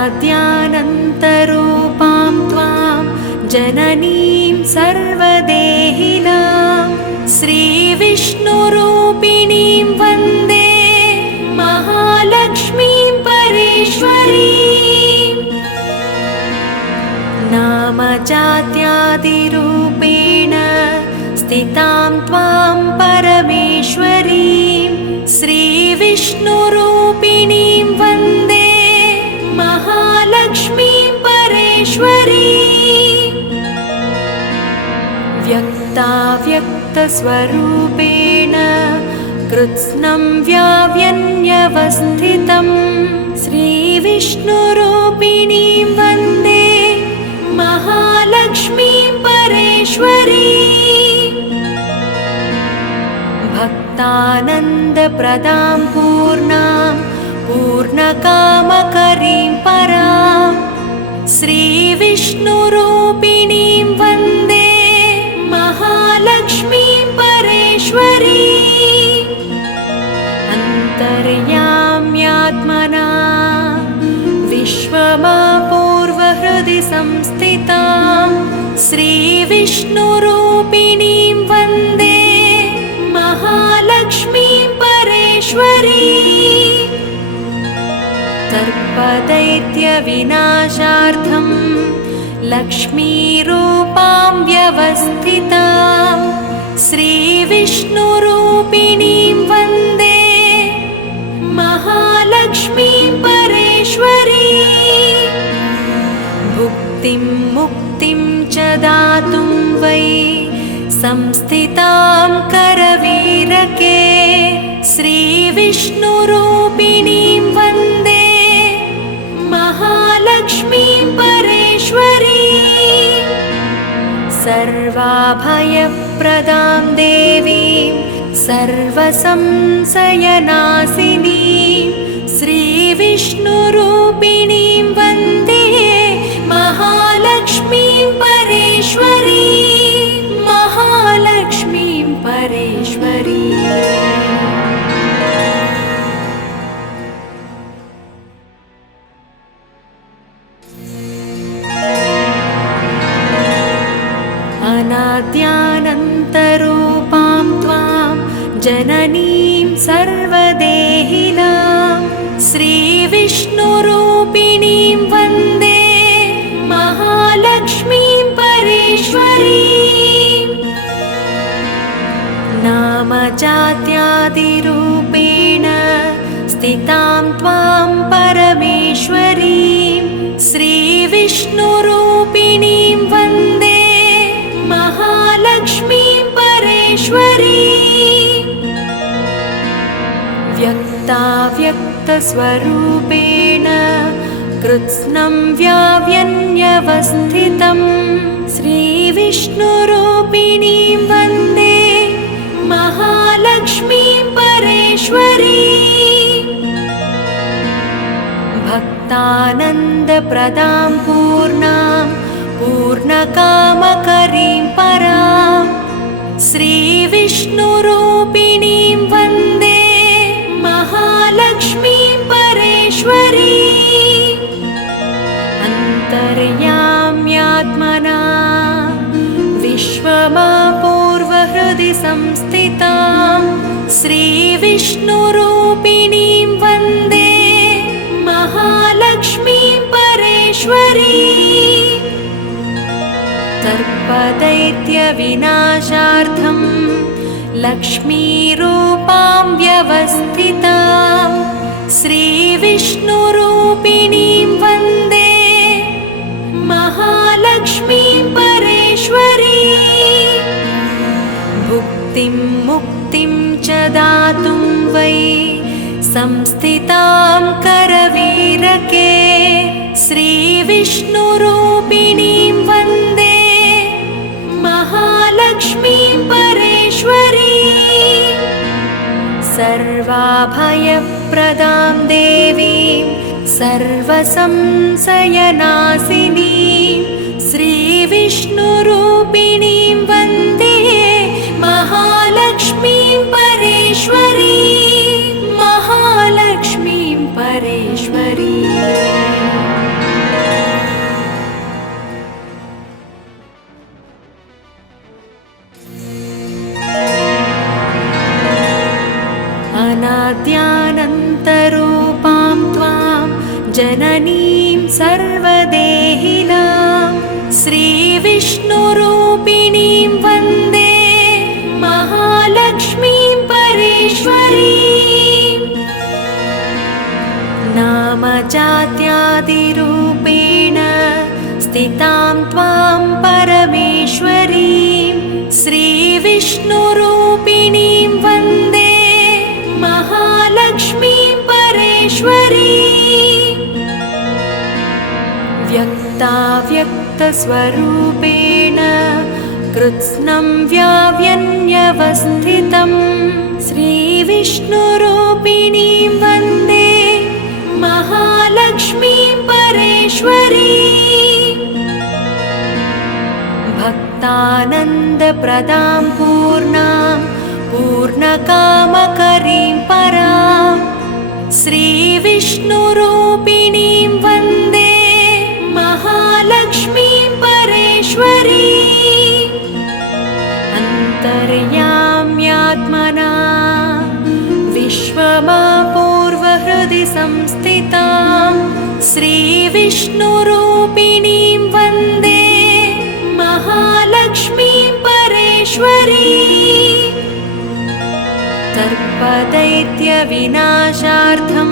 अनाद्यानन्तरूपां त्वां जननीं सर्वदेहिनां श्रीविष्णुरूपिणीं वन्दे महालक्ष्मीं परेश्वरीं। नामजात्यादिरूपेण स्थितां त्वां परमेश्वरीं श्रीविष्णुरूपिणीं वन्दे महालक्ष्मीं परेश्वरीं। व्यक्ताव्यक्तस्वरूपेण कृत्स्नं व्याव्यन्यवस्थितं श्रीविष्णुरूपिणीं वन्दे महालक्ष्मीं परेश्वरीं। भक्तानन्दप्रदां पूर्णां पूर्णकामकरीं परां श्रीविष्णुरूपिणीं वन्दे महालक्ष्मीं परेश्वरीं। अन्तर्याम्यात्मना विश्वमापूर्वहृदि संस्थितां श्रीविष्णुरूपिणीं वन्दे महालक्ष्मीं परेश्वरीं। सर्पदैत्यविनाशार्थं लक्ष्मीरूपां व्यवस्थितां श्रीविष्णुरूपिणीं वन्दे महालक्ष्मीं परेश्वरीं। भुक्तिं मुक्तिं च दातुं वै संस्थितां करवीरके श्रीविष्णुरूपिणीं वन्दे महालक्ष्मीं परेश्वरीं। सर्वाभयप्रदां देवीं सर्वसंशयनाशिनीं श्रीविष्णुरूपिणीं वन्दे महालक्ष्मीं परेश्वरीं। महालक्ष्मीं परेश्वरीं। अनाद्यानन्तरूपां त्वां जननीं सर्वदेहिनां श्रीविष्णुरूपिणीं वन्दे महालक्ष्मीं परेश्वरीं। नामजात्यादिरूपेण स्थितां त्वां परमेश्वरीं श्रीविष्णुरूपिणीं वन्दे महालक्ष्मीं परेश्वरीं। व्यक्ताव्यक्तस्वरूपेण कृत्स्नं व्याव्यन्यवस्थितं श्रीविष्णुरूपिणीं वन्दे महालक्ष्मीं परेश्वरीं। भक्तानन्दप्रदां पूर्णां पूर्णकामकरीं परां श्रीविष्णुरूपिणीं वन्दे महालक्ष्मीं परेश्वरीं। अन्तर्याम्यात्मना विश्वमापूर्वहृदि संस्थितां श्रीविष्णुरूपिणीं वन्दे महालक्ष्मीं परेश्वरीं। सर्पदैत्यविनाशार्थं लक्ष्मीरूपां व्यवस्थितां श्रीविष्णुरूपिणीं वन्दे महालक्ष्मीं परेश्वरीं। भुक्तिं मुक्तिं च दातुं वै संस्थितां करवीरके श्रीविष्णुरूपिणीं वन्दे महालक्ष्मीं परेश्वरीं। सर्वाभयप्रदां देवीं सर्वसंशयनाशिनीं श्रीविष्णुरूपिणीं वन्दे महालक्ष्मीं परेश्वरीं। महालक्ष्मीं परेश्वरीं। अनाद्यानन्तरूपां त्वां जननीं सर्वदेहिनां श्रीविष्णुरूपिणीं वन्दे महालक्ष्मीं परेश्वरीम्। नामजात्यादिरूपेण स्थितां त्वां परमेश्वरीं श्रीविष्णुरूपिणीं वन्दे महालक्ष्मीं परेश्वरीम्। व्यक्ताव्यक्तस्वरूपेण कृत्स्नं व्याव्यन्यवस्थितं श्रीविष्णुरूपिणीं वन्दे महालक्ष्मीं परेश्वरीम्। भक्तानन्दप्रदां पूर्णां पूर्णकामकरीं परां श्रीविष्णुरूपिणीं वन्दे महालक्ष्मीं परेश्वरीम्। अन्तर्याम्यात्मना विश्वमापूर्वहृदि संस्थितां श्रीविष्णुरूपिणीं वन्दे महालक्ष्मीं परेश्वरीम्। सर्पदैत्यविनाशार्थं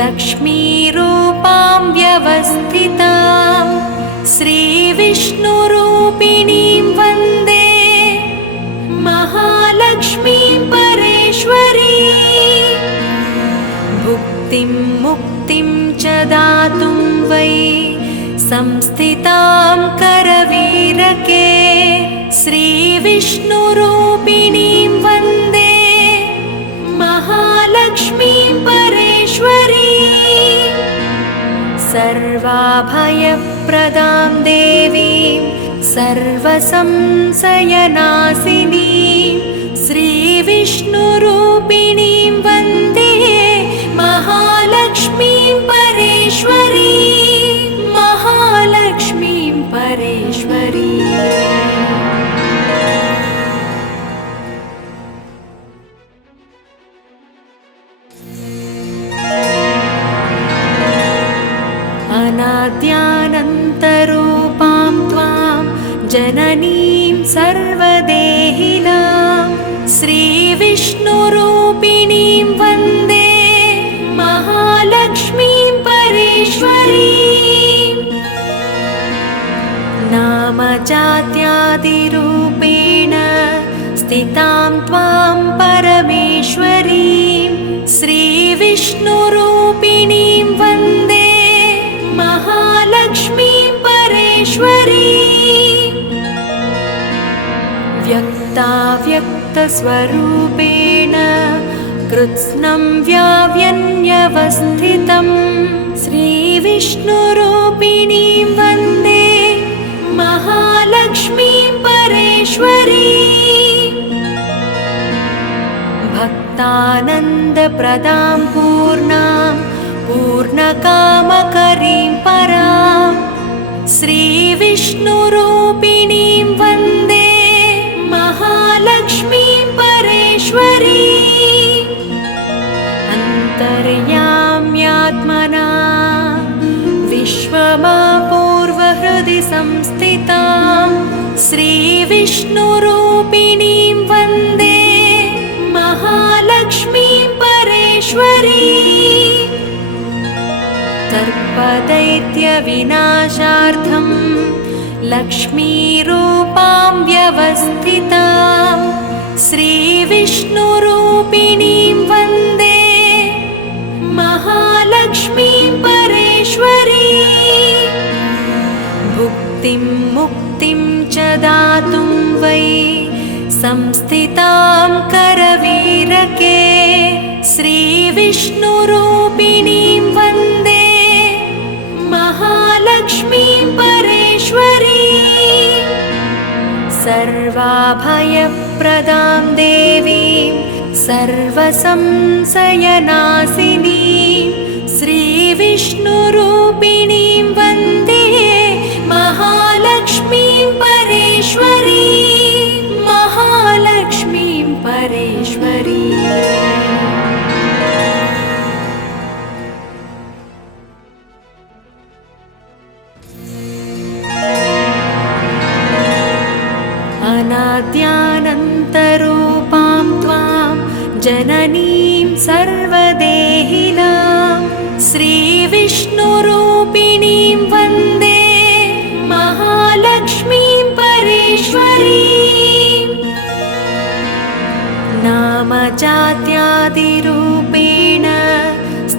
लक्ष्मीरूपां व्यवस्थितां श्रीविष्णुरूपिणीं वन्दे महालक्ष्मीं परेश्वरीम्। भुक्तिं मुक्तिं च दातुं वै संस्थितां करवीरके श्रीविष्णुरूपिणीं वन्दे महालक्ष्मीं परेश्वरीम्। सर्वाभयप्रदां देवीं सर्वसंशयनाशिनीं श्रीविष्णुरूपिणीं वन्दे महालक्ष्मीं परेश्वरीं। महालक्ष्मीं परेश्वरीम्। अनाद्यानन्तरूपां त्वां जननीं सर्वदेहिनां श्रीविष्णुरूपिणीं वन्दे महालक्ष्मीं परेश्वरीम्। नामजात्यादिरूपेण स्थितां त्वां परमेश्वरीं श्रीविष्णुरूपिणीं वन्दे महालक्ष्मीं परेश्वरीम्। व्यक्ताव्यक्तस्वरूपेण कृत्स्नं व्याव्यन्यवस्थितं श्रीविष्णुरूपिणीं वन्दे महालक्ष्मीं परेश्वरीम्। भक्तानन्दप्रदां पूर्णां पूर्णकामकरीं परां श्रीविष्णुरूपिणीं वन्दे महालक्ष्मीं परेश्वरीम्। अन्तर्याम्यात्मना विश्वमापूर्वहृदि संस्थितां श्रीविष्णुरूपिणीं वन्दे महालक्ष्मीं परेश्वरीम्। सर्पदैत्यविनाशार्थं लक्ष्मीरूपां व्यवस्थितां श्रीविष्णुरूपिणीं वन्दे महालक्ष्मीं परेश्वरीम्। भुक्तिं मुक्तिं च दातुं वै संस्थितां करवीरके श्रीविष्णुरूपिणीं वन्दे महालक्ष्मीं परेश्वरीम्। सर्वाभयप्रदां देवीं सर्वसंशयनाशिनीं श्रीविष्णुरूपिणीं वन्दे महालक्ष्मीं परेश्वरीम्। महालक्ष्मीं परेश्वरीम्।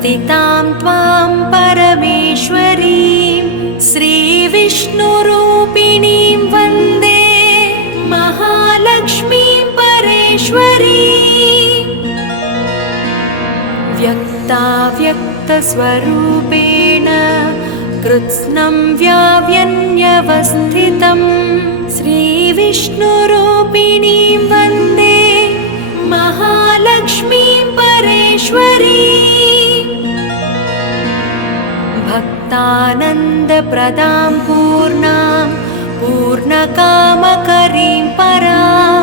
स्थितां त्वां परमेश्वरीं श्रीविष्णुरूपिणीं वन्दे महालक्ष्मीं परेश्वरीं व्यक्ताव्यक्तस्वरूपेण कृत्स्नं व्याव्यन्यवस्थितं श्रीविष्णुरूपिणीं वन्दे महालक्ष्मीं परेश्वरीं भक्तानन्दप्रदां पूर्णां पूर्णकामकरीं परां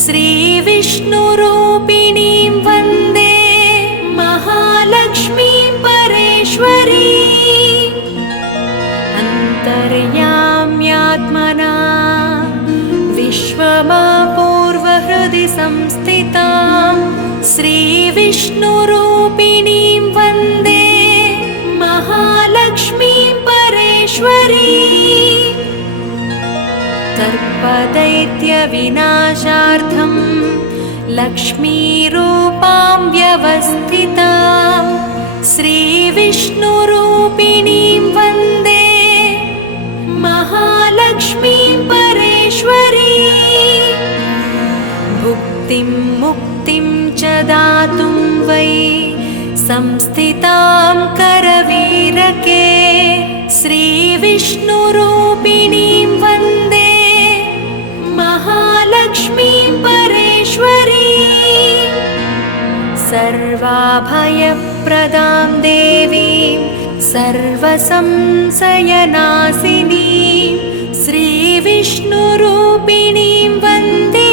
श्रीविष्णुरूपिणीं वन्दे महालक्ष्मीं परेश्वरीं अन्तर्याम्यात्मना विश्वमापूर्वहृदि संस्थितां श्रीविष्णुरूपिणीं वन्दे महालक्ष्मीं परेश्वरीं सर्पदैत्यविनाशार्थं लक्ष्मीरूपां व्यवस्थितां श्रीविष्णुरूपिणीं वन्दे महालक्ष्मीं परेश्वरीं भुक्तिं मुक्तिं च दातुं वै संस्थितां करवीरके श्रीविष्णुरूपिणीं वन्दे महालक्ष्मीं परेश्वरीं सर्वाभयप्रदां देवीं सर्वसंशयनाशिनीं श्रीविष्णुरूपिणीं वन्दे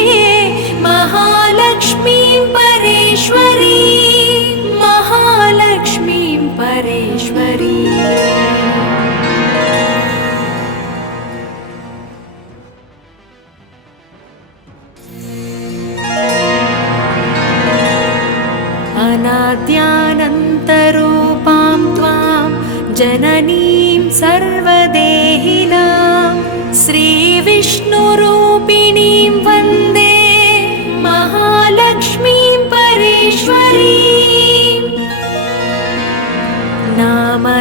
महालक्ष्मीं परेश्वरीं महालक्ष्मीं परेश्वरीं अनाद्यानन्तरूपां त्वां जननीं सर्वदेहिनां श्रीविष्णुरूपिणीं वन्दे महालक्ष्मीं परेश्वरीं नामजात्यादिरूपेण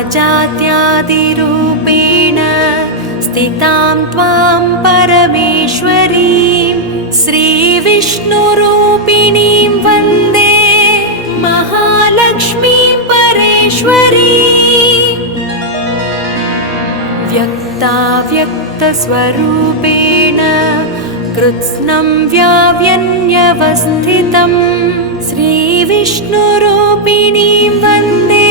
स्थितां त्वां परमेश्वरीं श्रीविष्णुरूपिणीं वन्दे महालक्ष्मीं परेश्वरीं व्यक्ताव्यक्तस्वरूपेण कृत्स्नं व्याव्यन्यवस्थितं श्रीविष्णुरूपिणीं वन्दे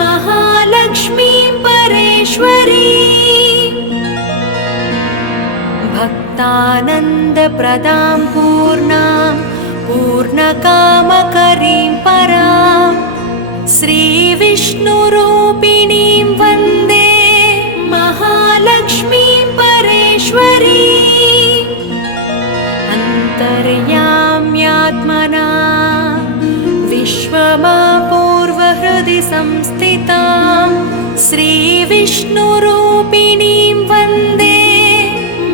महालक्ष्मीं परेश्वरीं भक्तानन्दप्रदां पूर्णां पूर्णकामकरीं परां श्रीविष्णुरूपिणीं वन्दे महालक्ष्मीं परेश्वरीं अन्तर्याम्यात्मना विश्वमापूर्वहृदि संस्थितां श्रीविष्णुरूपिणीं वन्दे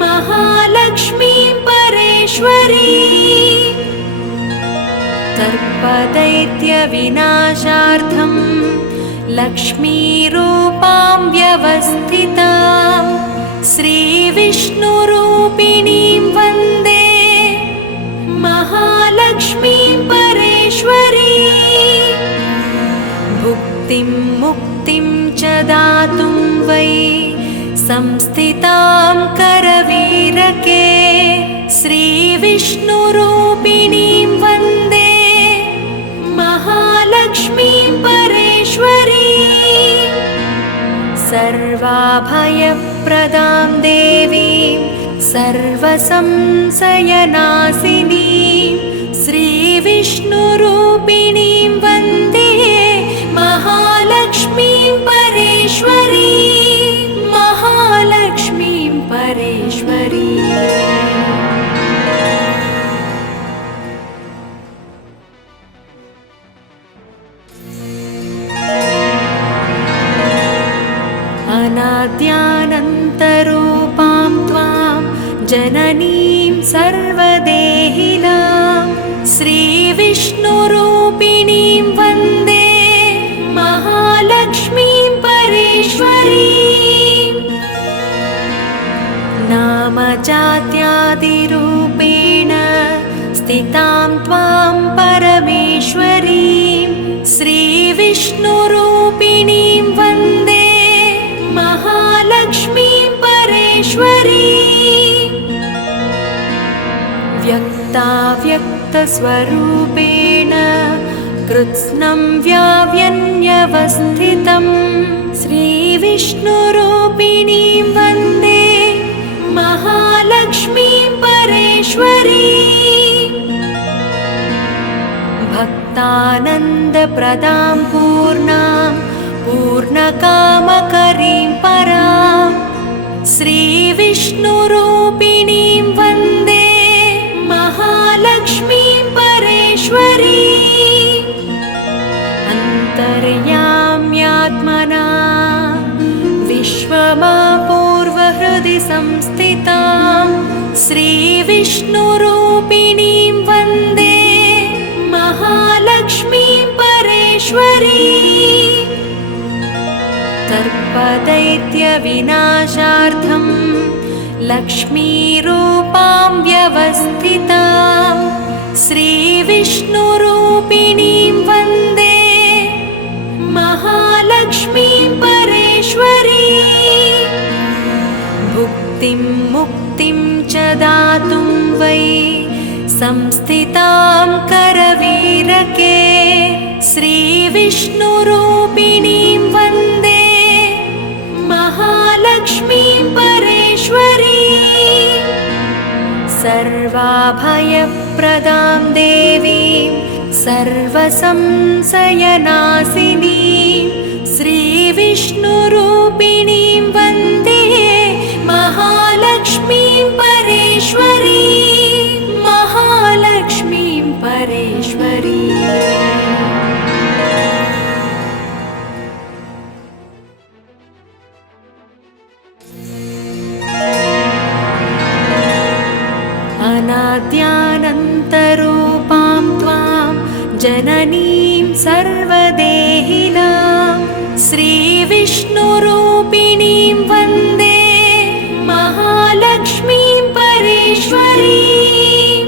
महालक्ष्मीं परेश्वरीं सर्पदैत्यविनाशार्थं लक्ष्मीरूपां व्यवस्थितां श्रीविष्णुरूपिणीं वन्दे महालक्ष्मीं परेश्वरीं भुक्तिं मुक्तिं च दातुं वै संस्थितां करवीरके श्रीविष्णुरूपिणीं वन्दे महालक्ष्मीं परेश्वरीं सर्वाभयप्रदां देवीं सर्वसंशयनाशिनीं श्रीविष्णुरूपिणीं वन्दे महालक्ष्मीं परेश्वरीं महालक्ष्मीं परेश्वरीं अनाद्यानन्तरूपां त्वां जननीं सर्वदेहिनां श्रीविष्णुरूपिणीं वन्दे श्रीविष्णुरूपिणीं वन्दे महालक्ष्मीं परेश्वरीं व्यक्ताव्यक्तस्वरूपेण कृत्स्नं व्याव्यन्यवस्थितं श्रीविष्णुरूपिणीं वन्दे महालक्ष्मीं परेश्वरीं भक्तानन्दप्रदां पूर्णां पूर्णकामकरीं परां श्रीविष्णुरूपिणीं वन्दे महालक्ष्मीं परेश्वरीं अन्तर्याम्यात्मना विश्वमापूर्वहृदि संस्थितां श्रीविष्णुरूपिणीं वन्दे महालक्ष्मीं परेश्वरीं सर्पदैत्यविनाशार्थं लक्ष्मीरूपां व्यवस्थितां श्रीविष्णुरूपिणीं वन्दे महालक्ष्मीं परेश्वरीं भुक्तिं मुक्तिं च दातुं वै संस्थितां करवीरके श्रीविष्णुरूपिणीं वन्दे महालक्ष्मीं परेश्वरीं सर्वाभयप्रदां देवीं सर्वसंशयनाशिनीं श्रीविष्णुरूपिणीं वन्दे महालक्ष्मीं परेश्वरीं महालक्ष्मीं परेश्वरीं अनाद्यानन्तरूपां त्वां जननीं सर्वदेहिनां श्रीविष्णुरूपिणीं वन्दे महालक्ष्मीं परेश्वरीं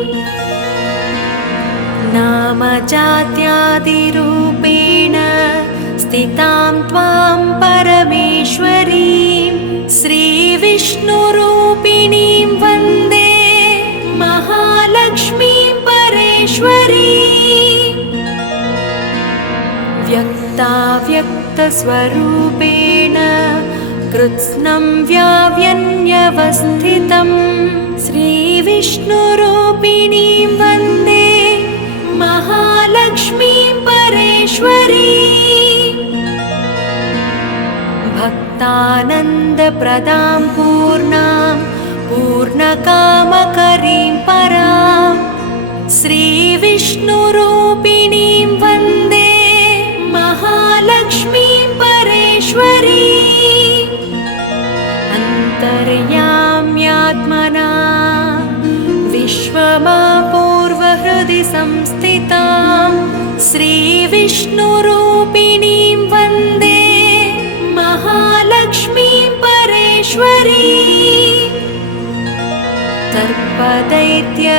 नामजात्यादिरूपेण स्थितां त्वां परमेश्वरीं श्रीविष्णुरूपिणीं वन्दे महालक्ष्मीं परेश्वरीं व्यक्ताव्यक्तस्वरूपेण कृत्स्नं व्याव्यन्यवस्थितं श्रीविष्णुरूपिणीं वन्दे महालक्ष्मीं परेश्वरीं भक्तानन्दप्रदां पूर्णां पूर्णकामकरीं परां श्रीविष्णुरूपिणीं वन्दे महालक्ष्मीं परेश्वरीं अन्तर्याम्यात्मना विश्वमापूर्वहृदि संस्थितां श्रीविष्णुरूपिणीं वन्दे महालक्ष्मीं परेश्वरीं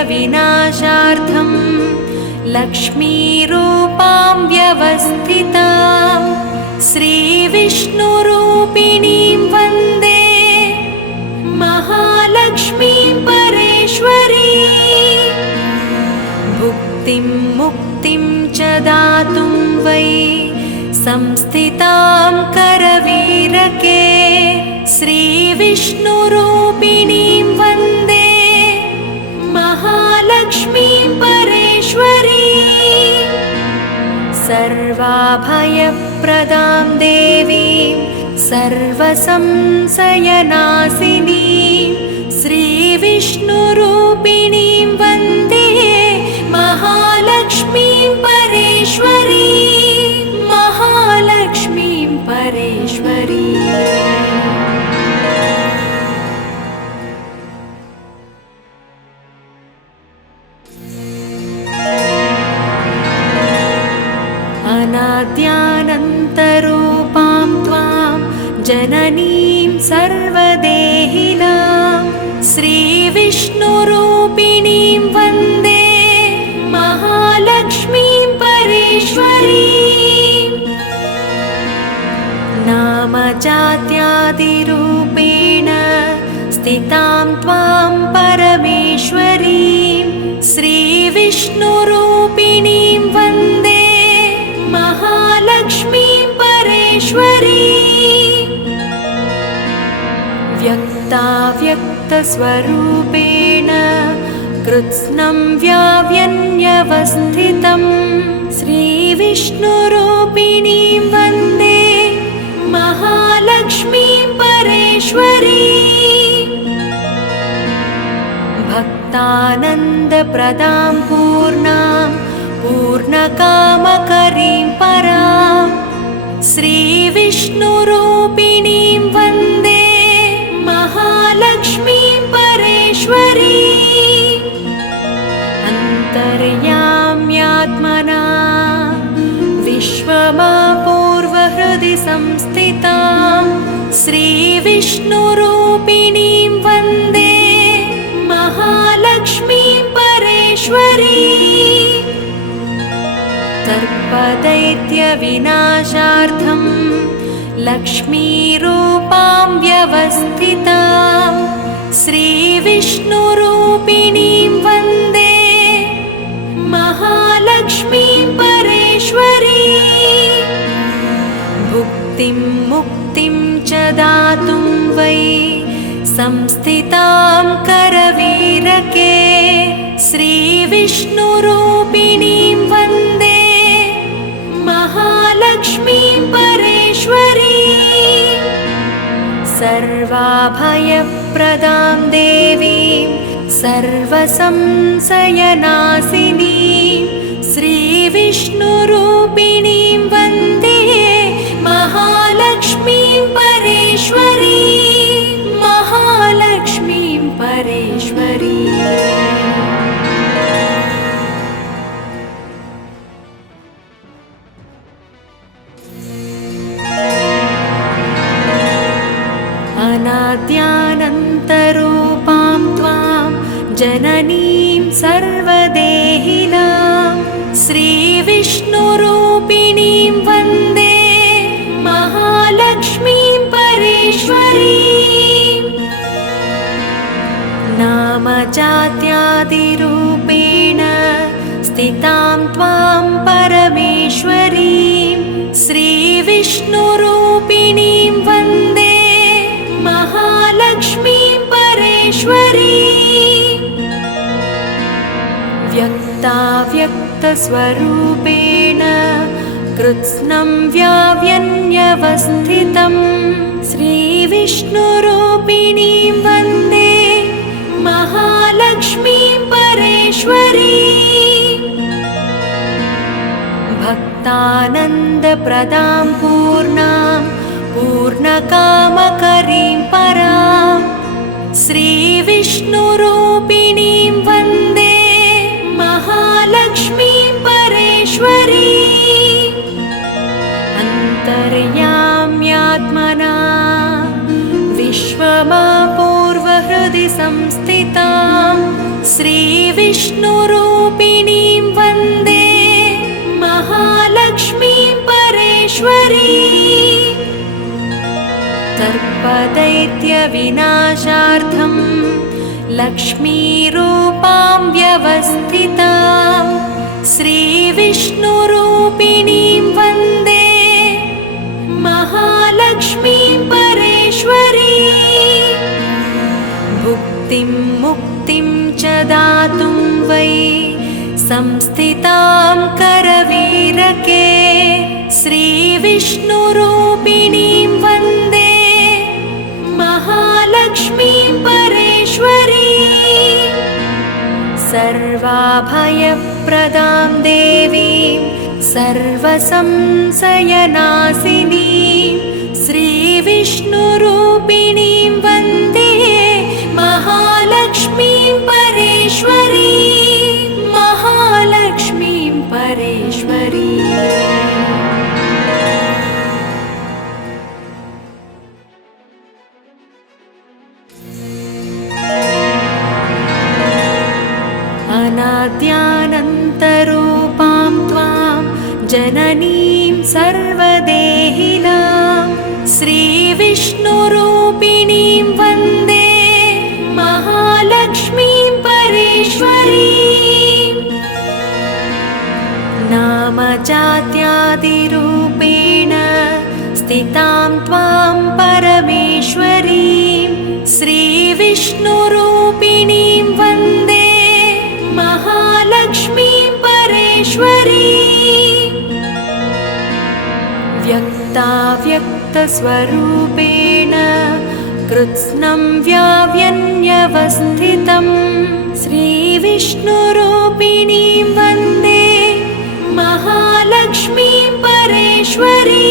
सर्पदैत्यविनाशार्थं लक्ष्मीरूपां व्यवस्थितां श्रीविष्णुरूपिणीं वन्दे महालक्ष्मीं परेश्वरीं भुक्तिं मुक्तिं च दातुं वै संस्थितां करवीरके श्रीविष्णुरूपिणीं वन्दे महालक्ष्मीं परेश्वरीं सर्वाभयप्रदां देवीं सर्वसंशयनाशिनीं श्रीविष्णुरूपिणीं वन्दे महालक्ष्मीं परेश्वरीं महालक्ष्मीं परेश्वरीं अनाद्यानन्तरूपां त्वां जननीं सर्वदेहिनां श्रीविष्णुरूपिणीं वन्दे महालक्ष्मीं परेश्वरीं त्वां परमेश्वरीं श्रीविष्णुरूपिणीं वन्दे महालक्ष्मीं परेश्वरीम् व्यक्ताव्यक्तस्वरूपेण कृत्स्नं व्याव्यन्यवस्थितं श्रीविष्णुरूपिणीं वन्दे महालक्ष्मीं परेश्वरीम् भक्तानन्दप्रदां पूर्णां पूर्णकामकरीं परां श्रीविष्णुरूपिणीं वन्दे महालक्ष्मीं परेश्वरीम् अन्तर्याम्यात्मना विश्वमापूर्वहृदि संस्थितां श्रीविष्णुरूपिणीं वन्दे महालक्ष्मीं परेश्वरीम् सर्पदैत्यविनाशार्थं लक्ष्मीरूपां व्यवस्थितां श्रीविष्णुरूपिणीं वन्दे महालक्ष्मीं परेश्वरीम् भुक्तिं मुक्तिं च दातुं वै संस्थितां करवीरके श्रीविष्णुरूपिणीं वन्दे महालक्ष्मीं परेश्वरीम् सर्वाभयप्रदां देवीं सर्वसंशयनाशिनीं श्रीविष्णुरूपिणीं वन्दे महालक्ष्मीं परेश्वरीम् महालक्ष्मीं परेश्वरीम् अनाद्यानन्तरूपां त्वां जननीं सर्वदेहिनां श्रीविष्णुरूपिणीं वन्दे महालक्ष्मीं परेश्वरीम् नामजात्यादिरूपेण स्थितां त्वां परमेश्वरीं श्रीविष्णुरूपिणीं वन्दे महालक्ष्मीं परेश्वरीम् व्यक्ताव्यक्तस्वरूपेण कृत्स्नं व्याव्यन्यवस्थितं श्रीविष्णुरूपिणीं वन्दे महालक्ष्मीं परेश्वरीम् भक्तानन्दप्रदां पूर्णां पूर्णकामकरीं परां श्रीविष्णुरूपिणीं वन्दे महालक्ष्मीं परेश्वरीम् अन्तर्याम्यात्मना विश्वमापूर्वहृदि संस्थितां श्रीविष्णुरूपिणीं वन्दे महालक्ष्मीं परेश्वरीम् सर्पदैत्यविनाशार्थं लक्ष्मीरूपां व्यवस्थितां श्रीविष्णुरूपिणीं वन्दे महालक्ष्मीं परेश्वरीम् भुक्तिं मुक्तिं च दातुं वै संस्थितां करवीरके श्रीविष्णुरूपिणीं वन्दे महालक्ष्मीं परेश्वरीम् सर्वाभयप्रदां देवीं सर्वसंशयनाशिनीं श्रीविष्णुरूपिणीं वन्दे महालक्ष्मीं परेश्वरीम् महालक्ष्मीं परेश्वरीम् अनाद्यानन्तरूपां त्वां जननीं सर्वदेहिनां श्रीविष्णुरूपिणीं वन्दे परेश्वरी व्यक्ताव्यक्तस्वरूपेण कृत्स्नं व्याव्यन्यवस्थितं श्रीविष्णुरूपिणीं वन्दे महालक्ष्मीं परेश्वरी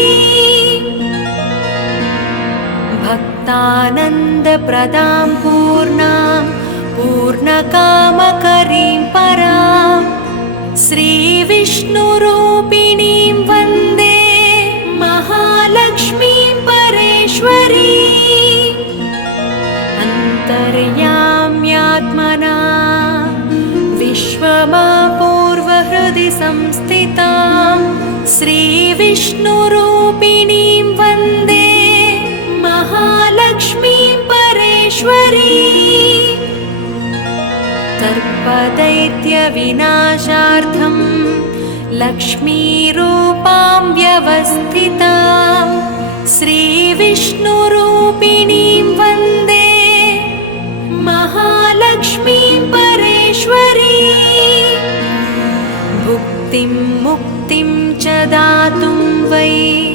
भक्तानन्दप्रदां पूर्णां पूर्णकामकरीं परां श्रीविष्णुरूपिणीं वन्दे महालक्ष्मीं परेश्वरी अन्तर्याम्यात्मना विश्वमापूर्वहृदि संस्थितां श्रीविष्णुरूपिणीं वन्दे महालक्ष्मीं परेश्वरी सर्पदैत्यविनाशार्थं लक्ष्मीरूपां व्यवस्थितां श्रीविष्णुरूपिणीं वन्दे महालक्ष्मीं परेश्वरी भुक्तिं मुक्तिं च दातुं वै